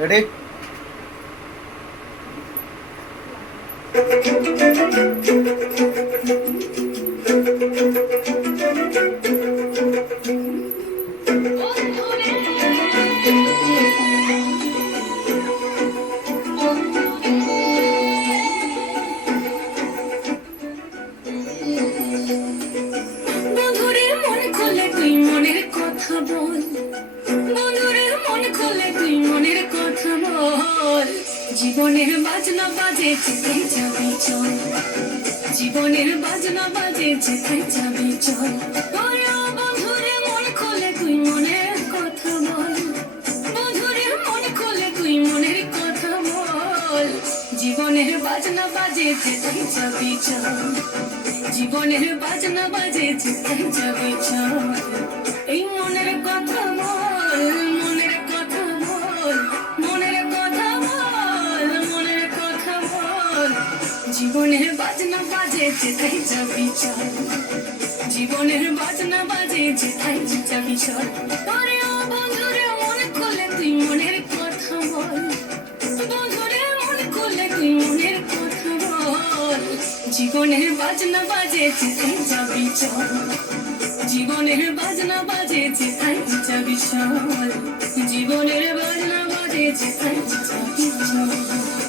Ready? বন্ধুরে মন খুলে তুই মনের কথা বল, বন্ধুরে মন খুলে তুই মনের কথা বল। জীবনের বাজনা বাজে যেথায় যাবি চল, জীবনের বাজনা বাজে যেথায় যাবি চল। ওরে ও বন্ধুরে মন খুলে তুই মনের কথা বল, বন্ধুরে মন খুলে তুই মনের কথা বল। জীবনের বাজনা বাজে যেথায় যাবি চল, জীবনের বাজনা বাজে যেথায় যাবি চল। এই মনের কথা বল, মনের কথা বল, মনের কথা বল, মনের কথা বল। জীবনের বাজনা বাজে যেথায় যাবি চল, জীবনের বাজনা বাজে যেথায় যাবি চল। ওরে ও বন্ধুরে মন খুলে তুই মনের কথা বল, বন্ধুরে মন খুলে তুই মনের কথা বল। জীবনের বাজনা বাজে যেথায় যাবি চল, জীবনের বাজনা বাজে যেথায় যাবি চল, জীবনের বাজনা বাজে যেথায় যাবি চল।